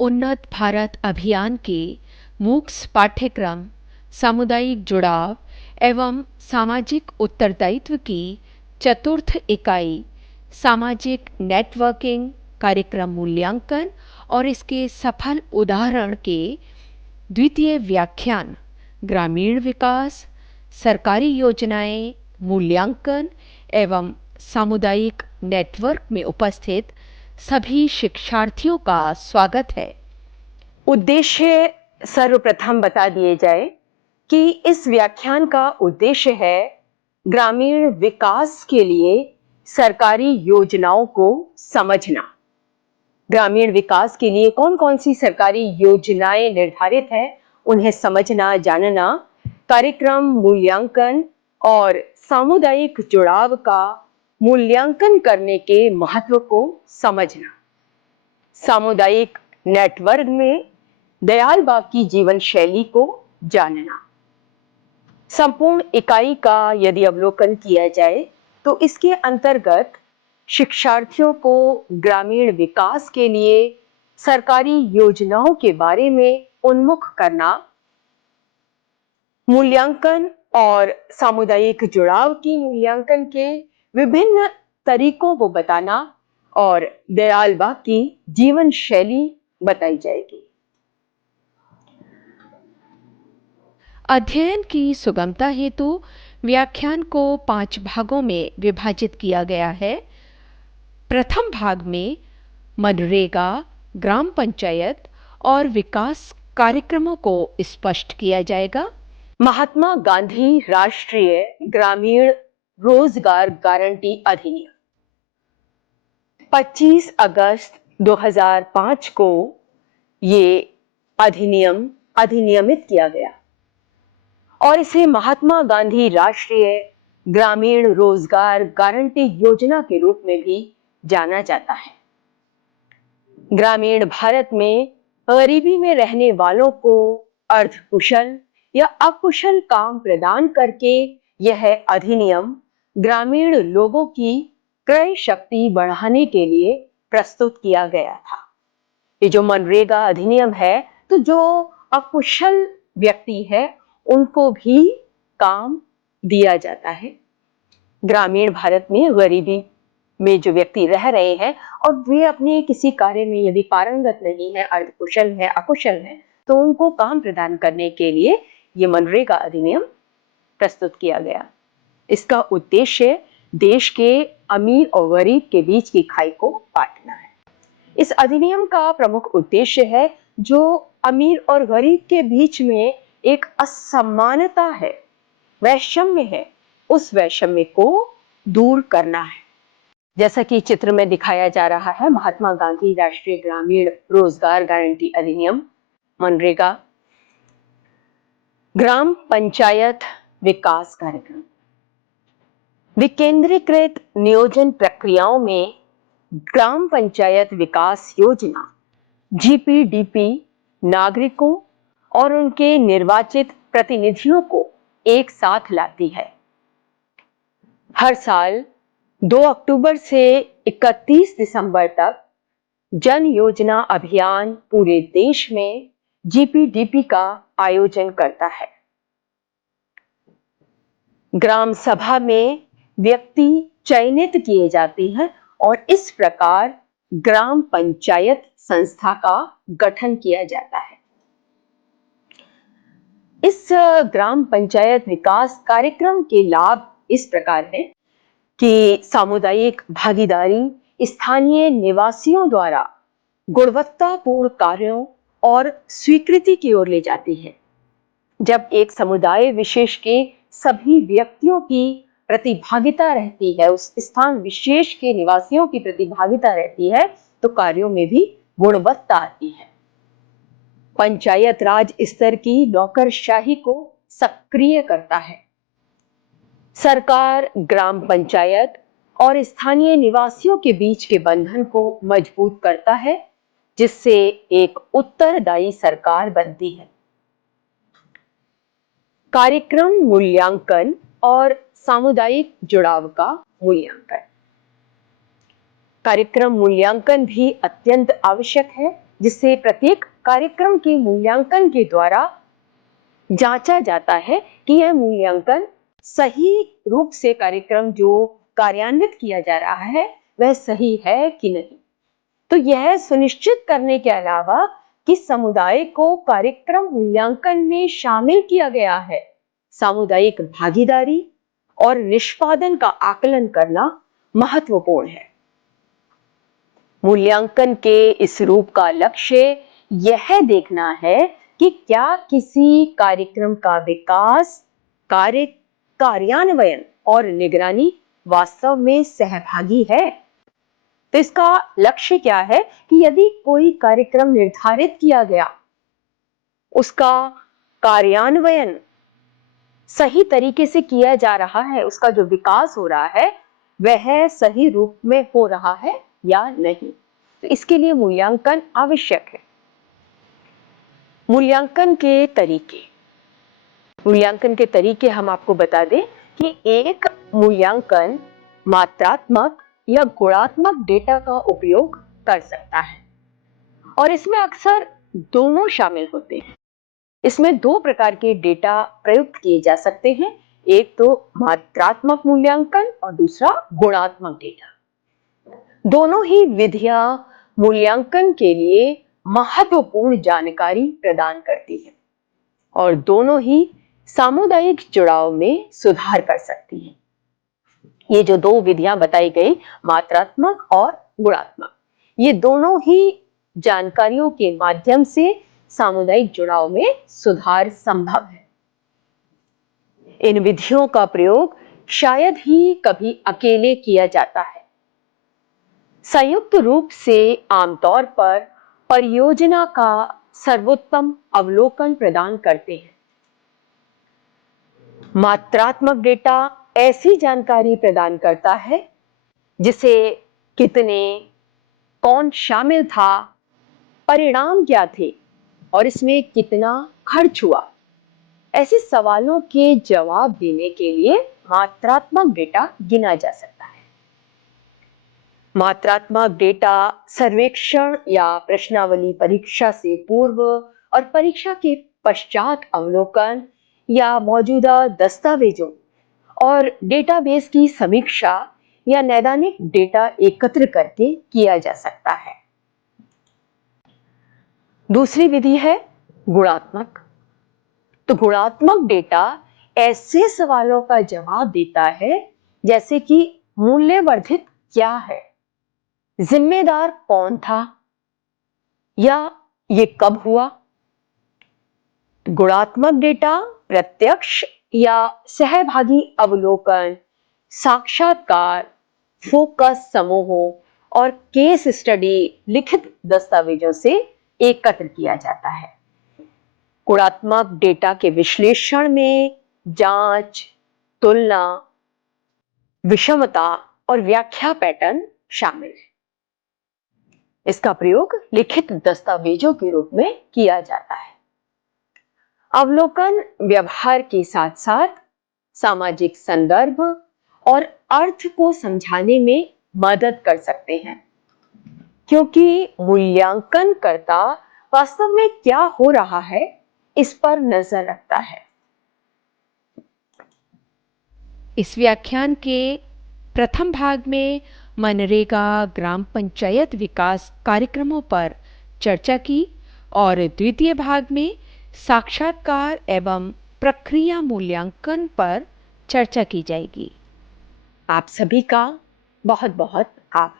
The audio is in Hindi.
उन्नत भारत अभियान के मूक्स पाठ्यक्रम सामुदायिक जुड़ाव एवं सामाजिक उत्तरदायित्व की चतुर्थ इकाई सामाजिक नेटवर्किंग कार्यक्रम मूल्यांकन और इसके सफल उदाहरण के द्वितीय व्याख्यान ग्रामीण विकास, सरकारी योजनाएं, मूल्यांकन एवं सामुदायिक नेटवर्क में उपस्थित सभी शिक्षार्थियों का स्वागत है। उद्देश्य सर्वप्रथम बता दिए जाए कि इस व्याख्यान का उद्देश्य है ग्रामीण विकास के लिए सरकारी योजनाओं को समझना। ग्रामीण विकास के लिए कौन कौन सी सरकारी योजनाएं निर्धारित है उन्हें समझना, जानना, कार्यक्रम मूल्यांकन और सामुदायिक जुड़ाव का मूल्यांकन करने के महत्व को समझना। सामुदायिक नेटवर्क में दयाल बाग की जीवन शैली को जानना। संपूर्ण इकाई का यदि अवलोकन किया जाए तो इसके अंतर्गत शिक्षार्थियों को ग्रामीण विकास के लिए सरकारी योजनाओं के बारे में उन्मुख करना, मूल्यांकन और सामुदायिक जुड़ाव की मूल्यांकन के विभिन्न तरीकों को बताना और दयाल बाग की जीवन शैली बताई जाएगी। अध्ययन की सुगमता हेतु व्याख्यान को 5 भागों में विभाजित किया गया है। प्रथम भाग में मनरेगा, ग्राम पंचायत और विकास कार्यक्रमों को स्पष्ट किया जाएगा। महात्मा गांधी राष्ट्रीय ग्रामीण रोजगार गारंटी अधिनियम 25 अगस्त 2005 को ये अधिनियम अधिनियमित किया गया और इसे महात्मा गांधी राष्ट्रीय ग्रामीण रोजगार गारंटी योजना के रूप में भी जाना जाता है। ग्रामीण भारत में गरीबी में रहने वालों को अर्धकुशल या अकुशल काम प्रदान करके यह अधिनियम ग्रामीण लोगों की क्रय शक्ति बढ़ाने के लिए प्रस्तुत किया गया था। ये जो मनरेगा अधिनियम है, तो जो अकुशल व्यक्ति है उनको भी काम दिया जाता है। ग्रामीण भारत में गरीबी में जो व्यक्ति रह रहे हैं और वे अपने किसी कार्य में यदि पारंगत नहीं है, अर्धकुशल है, अकुशल है, तो उनको काम प्रदान करने के लिए ये मनरेगा अधिनियम प्रस्तुत किया गया। इसका उद्देश्य देश के अमीर और गरीब के बीच की खाई को पाटना है। इस अधिनियम का प्रमुख उद्देश्य है जो अमीर और गरीब के बीच में एक असमानता है, वैषम्य है, उस वैषम्य को दूर करना है। जैसा कि चित्र में दिखाया जा रहा है, महात्मा गांधी राष्ट्रीय ग्रामीण रोजगार गारंटी अधिनियम, मनरेगा, ग्राम पंचायत विकास कार्यक्रम। विकेंद्रीकृत नियोजन प्रक्रियाओं में ग्राम पंचायत विकास योजना जीपीडीपी नागरिकों और उनके निर्वाचित प्रतिनिधियों को एक साथ लाती है। हर साल 2 अक्टूबर से 31 दिसंबर तक जन योजना अभियान पूरे देश में जीपीडीपी का आयोजन करता है। ग्राम सभा में व्यक्ति चयनित किए जाते हैं और इस प्रकार ग्राम पंचायत संस्था का गठन किया जाता है। इस ग्राम पंचायत विकास कार्यक्रम के लाभ इस प्रकार है कि सामुदायिक भागीदारी स्थानीय निवासियों द्वारा गुणवत्तापूर्ण कार्यों और स्वीकृति की ओर ले जाती है। जब एक समुदाय विशेष के सभी व्यक्तियों की प्रतिभागिता रहती है, उस स्थान विशेष के निवासियों की प्रतिभागिता रहती है, तो कार्यों में भी गुणवत्ता आती है। पंचायत राज स्तर की नौकरशाही को सक्रिय करता है। सरकार ग्राम पंचायत और स्थानीय निवासियों के बीच के बंधन को मजबूत करता है, जिससे एक उत्तरदायी सरकार बनती है। कार्यक्रम मूल्यांकन और सामुदायिक जुड़ाव का मूल्यांकन। कार्यक्रम मूल्यांकन भी अत्यंत आवश्यक है जिससे प्रत्येक कार्यक्रम के मूल्यांकन के द्वारा जांचा जाता है कि यह मूल्यांकन सही रूप से कार्यक्रम जो कार्यान्वित किया जा रहा है वह सही है कि नहीं। तो यह सुनिश्चित करने के अलावा कि समुदाय को कार्यक्रम मूल्यांकन में शामिल किया गया है, सामुदायिक भागीदारी और निष्पादन का आकलन करना महत्वपूर्ण है। मूल्यांकन के इस रूप का लक्ष्य यह देखना है कि क्या किसी कार्यक्रम का विकास, कार्यान्वयन और निगरानी वास्तव में सहभागी है। तो इसका लक्ष्य क्या है कि यदि कोई कार्यक्रम निर्धारित किया गया, उसका कार्यान्वयन सही तरीके से किया जा रहा है, उसका जो विकास हो रहा है वह सही रूप में हो रहा है या नहीं। तो इसके लिए मूल्यांकन आवश्यक है। मूल्यांकन के तरीके हम आपको बता दें कि एक मूल्यांकन मात्रात्मक या गुणात्मक डेटा का उपयोग कर सकता है और इसमें अक्सर दोनों शामिल होते हैं। इसमें दो प्रकार के डेटा प्रयुक्त किए जा सकते हैं, एक तो मात्रात्मक मूल्यांकन और दूसरा गुणात्मक डेटा। दोनों ही विधियां मूल्यांकन के लिए महत्वपूर्ण जानकारी प्रदान करती है और दोनों ही सामुदायिक जुड़ाव में सुधार कर सकती हैं। ये जो दो विधियां बताई गई, मात्रात्मक और गुणात्मक, ये दोनों ही जानकारियों के माध्यम से सामुदायिक जुड़ाव में सुधार संभव है। इन विधियों का प्रयोग शायद ही कभी अकेले किया जाता है। संयुक्त रूप से आमतौर पर परियोजना का सर्वोत्तम अवलोकन प्रदान करते हैं। मात्रात्मक डेटा ऐसी जानकारी प्रदान करता है जिसे कितने, कौन शामिल था, परिणाम क्या थे और इसमें कितना खर्च हुआ, ऐसे सवालों के जवाब देने के लिए मात्रात्मक डेटा गिना जा सकता है। मात्रात्मक डेटा सर्वेक्षण या प्रश्नावली परीक्षा से पूर्व और परीक्षा के पश्चात अवलोकन या मौजूदा दस्तावेजों और डेटाबेस की समीक्षा या नैदानिक डेटा एकत्र करके किया जा सकता है। दूसरी विधि है गुणात्मक। तो गुणात्मक डेटा ऐसे सवालों का जवाब देता है जैसे कि मूल्यवर्धित क्या है, जिम्मेदार कौन था या ये कब हुआ। गुणात्मक डेटा प्रत्यक्ष या सहभागी अवलोकन, साक्षात्कार, फोकस समूहों और केस स्टडी लिखित दस्तावेजों से एकत्र किया जाता है। गुणात्मक डेटा के विश्लेषण में जांच, तुलना, विषमता और व्याख्या पैटर्न शामिल है। इसका प्रयोग लिखित दस्तावेजों के रूप में किया जाता है। अवलोकन व्यवहार के साथ साथ सामाजिक संदर्भ और अर्थ को समझाने में मदद कर सकते हैं, क्योंकि मूल्यांकनकर्ता वास्तव में क्या हो रहा है इस पर नजर रखता है। इस व्याख्यान के प्रथम भाग में मनरेगा ग्राम पंचायत विकास कार्यक्रमों पर चर्चा की और द्वितीय भाग में साक्षात्कार एवं प्रक्रिया मूल्यांकन पर चर्चा की जाएगी। आप सभी का बहुत बहुत आभार।